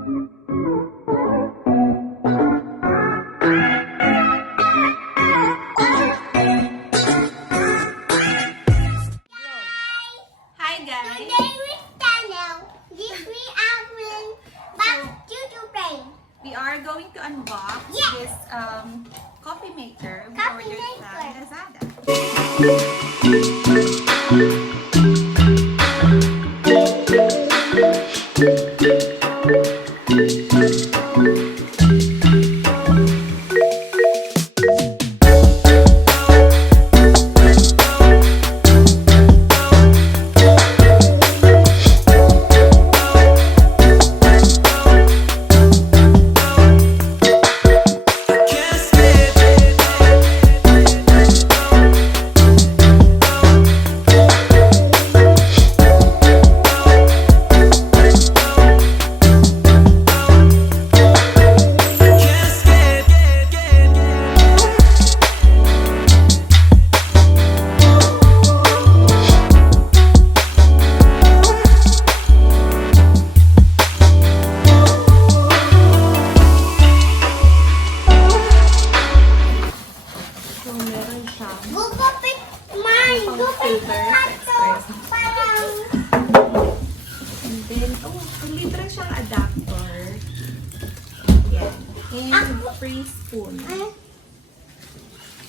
We are going to unbox this coffee maker we ordered from Lazada. And then, libre siyang adapter. Yan. And free spoon.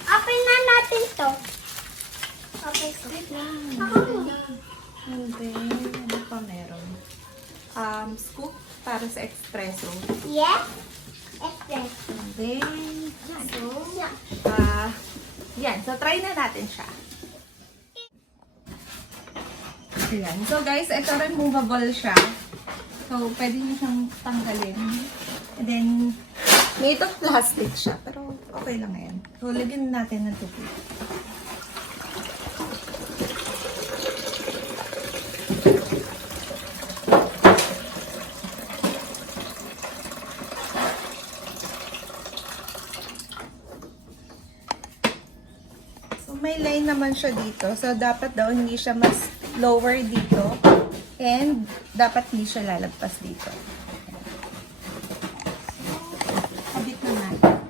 Open na natin to. Okay, wait lang. And then, ano pa meron? Scoop para sa espresso. Yes. Espresso. And then, yan. So, try na natin siya. Ayan. So guys, ito rin movable siya. So, pwede nyo siyang tanggalin. And then, made of plastic siya. Pero, okay lang yan. So, lagyan natin ng tubig. So, may line naman siya dito. So, dapat daw hindi siya mas lower dito. And, dapat hindi siya lalagpas dito. Habit na natin.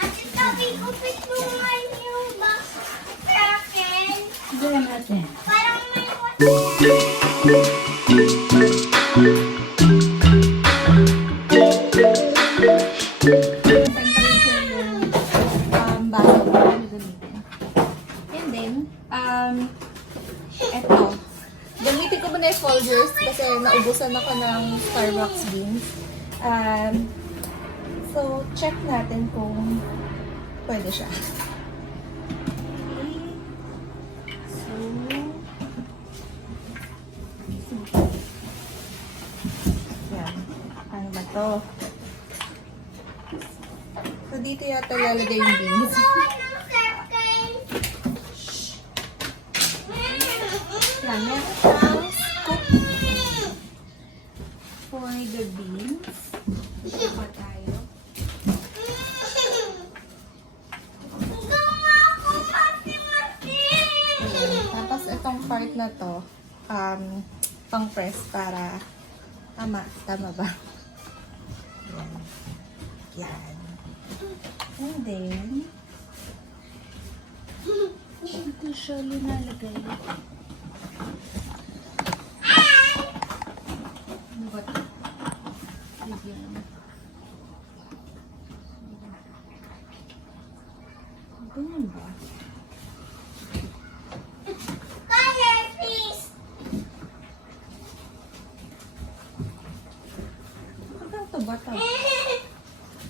Ate Toby, kupit mo nga yung box sa akin. Gawin natin. Parang may water. Eto. Gamitin ko muna yung folders kasi naubusan ako ng Starbucks beans. So, check natin kung pwede siya. Okay. Yan. Ano ba to? So, dito yata lalagay yung beans. Yan, meron siyang scoop for the beans. Dito pa tayo. Tapos itong part na to, pang press para tama ba? Yan. And then, ito siya linalagay. Ano ba ito? Ayan. Ganyan ba? Color, please. Hanggang ito ba ito?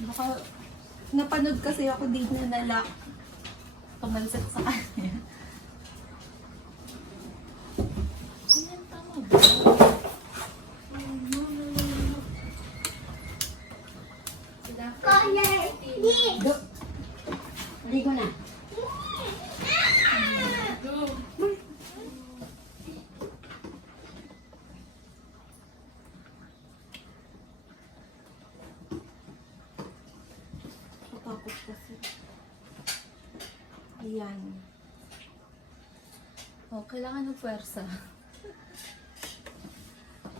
Baka napanood kasi ako din na nalak. Pumalsat sa kanya. Ganyan tama ba? Color, please. Hindi ko na. Tapos kasi. Ayan. Oh, kailangan ng pwersa.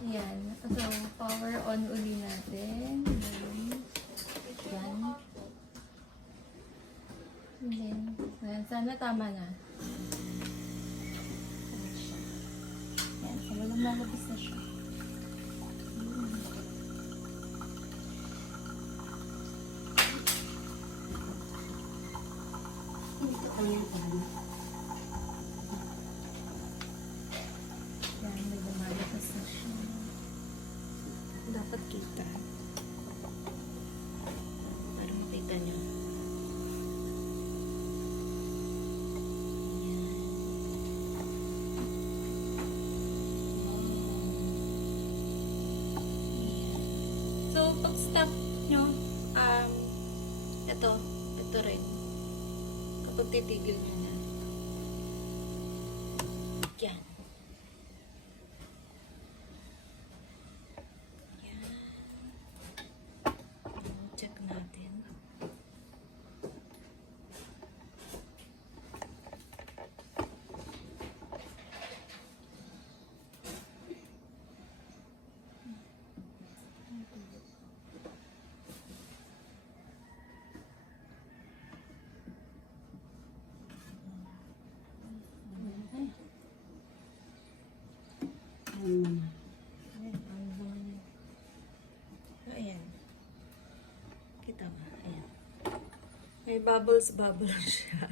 Ayan. So, power on uli natin. Ayan. And then, ayan. Sana tama na. Ayan siya. Ayan. So, walang lalabas na siya. Hindi ko kaya ito. Ayan. May lumalabas na siya. Dapat kita. Para makita niyo. So, pag stop nyo, ito rin. Kapag titigil nyo na. Yan. Yan. Check natin. Ayan, ano naman yun? So, ayan. Kita ba? Ayan. May bubbles siya.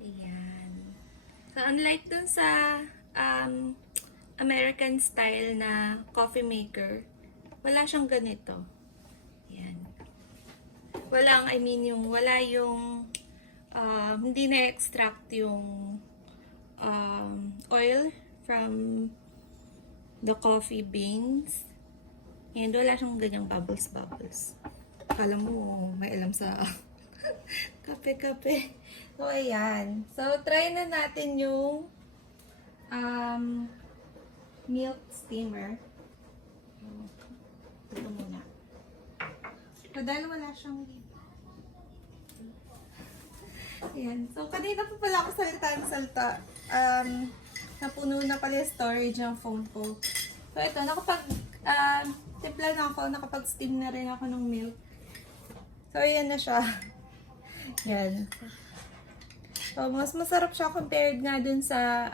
Ayan. So, unlike dun sa American style na coffee maker, wala siyang ganito. Ayan. Wala yung hindi na-extract yung oil from the coffee beans. And wala siyang ganyang bubbles. Akala mo, may alam sa kape. So, ayan. So, try na natin yung milk steamer. Ito muna. So, dahil wala siyang ayan. So, kanina pa pala ako salta. Napuno na pala yung storage ng phone ko. So, ito, timpla na ako, nakapag-steam na rin ako ng milk. So, ayan na siya. Yan. So, mas masarap siya compared nga dun sa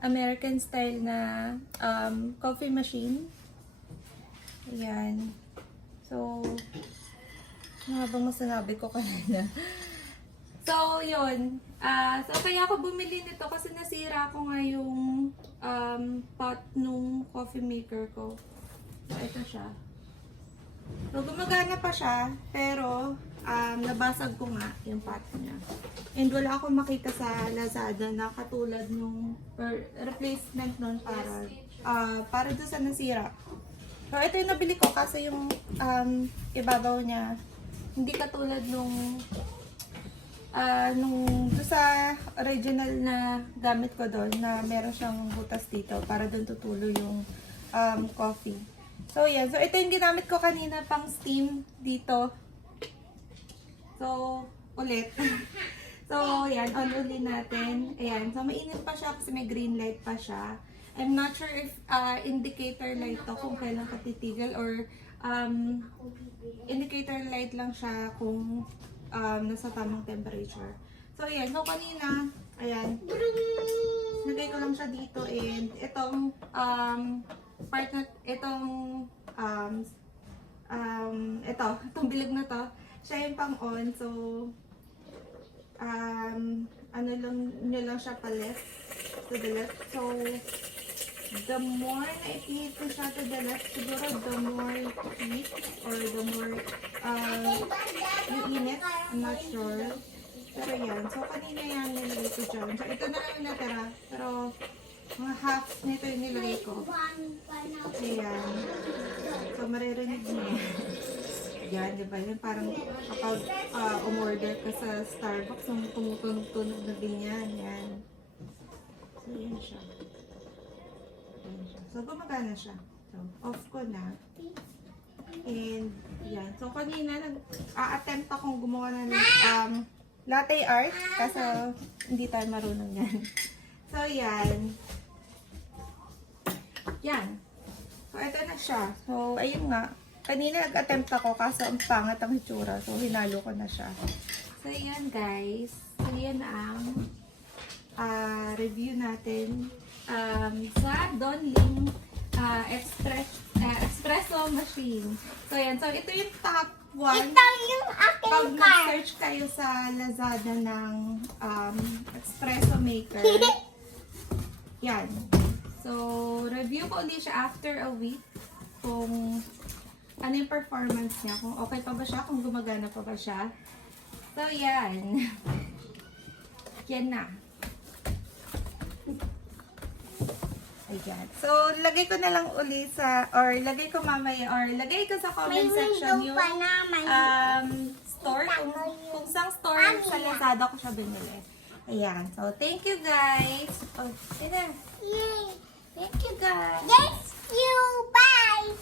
American style na coffee machine. Ayan. So, ano bang masanabi ko kanina? So, yun. So, kaya ako bumili nito kasi nasira ko nga yung pot nung coffee maker ko. So, ito siya. So, gumagana pa siya, pero nabasag ko nga yung pot niya. And wala akong makita sa Lazada na katulad nung replacement nun para doon sa nasira. So, ito yung nabili ko kasi yung ibabaw niya hindi katulad nung sa original na gamit ko doon na meron siyang butas dito para doon tutulo yung coffee. So, yan. So, ito yung ginamit ko kanina pang steam dito. So, ulit. So, yan. On uli natin. Ayan. So, mainit pa siya kasi may green light pa siya. I'm not sure if indicator light to kung kailan ka titigil or indicator light lang siya kung nasa tamang temperature. So, ayan. So, kanina, ayan. Nagay ko lang siya dito and itong part na, itong bilog na to, siya yung pang on. So, nyo lang siya pa left, to the left. So, the more na i-heat ko siya to the left, siguro the more heat or the more yung init. I'm not sure. Pero yan. So, kanina yan nilagay ko dyan. So, ito na lang yung natira. Pero, mga half nito yung nilagay ko. Ayan. So, maririnig niyo. Yan, di ba? Yan parang kapag umorder ka sa Starbucks, nung tumutunog na ganyan. Yan. So, yan siya. So, gumagana siya. So, off ko na. And, yan. So, kanina, nag-attempt akong gumawa na ng latte art. Kasi, hindi tayo marunong yan. So, yan. Yan. So, ito na siya. So, ayun nga. Kanina nag-attempt ako kaso ang pangat ang hitsura. So, hinalo ko na siya. So, yan guys. So, yan ang review natin sa Donling Espresso Machine. So, yan. So, ito yung top 1. Ito yung aking Pag car. mag-search kayo sa Lazada ng espresso maker, yan. So, review ko ulit siya after a week kung ano yung performance niya, kung okay pa ba siya, kung gumagana pa ba siya. So, yan. Yan na. Ayan. So, lagay ko na lang uli sa, or lagay ko mamaya, or lagay ko sa comment section yung store, kung saan store sa Lazada ko siya binili. Ayan. So, thank you guys. Oh, yun. Yay! Thank you guys. Thank you. Bye.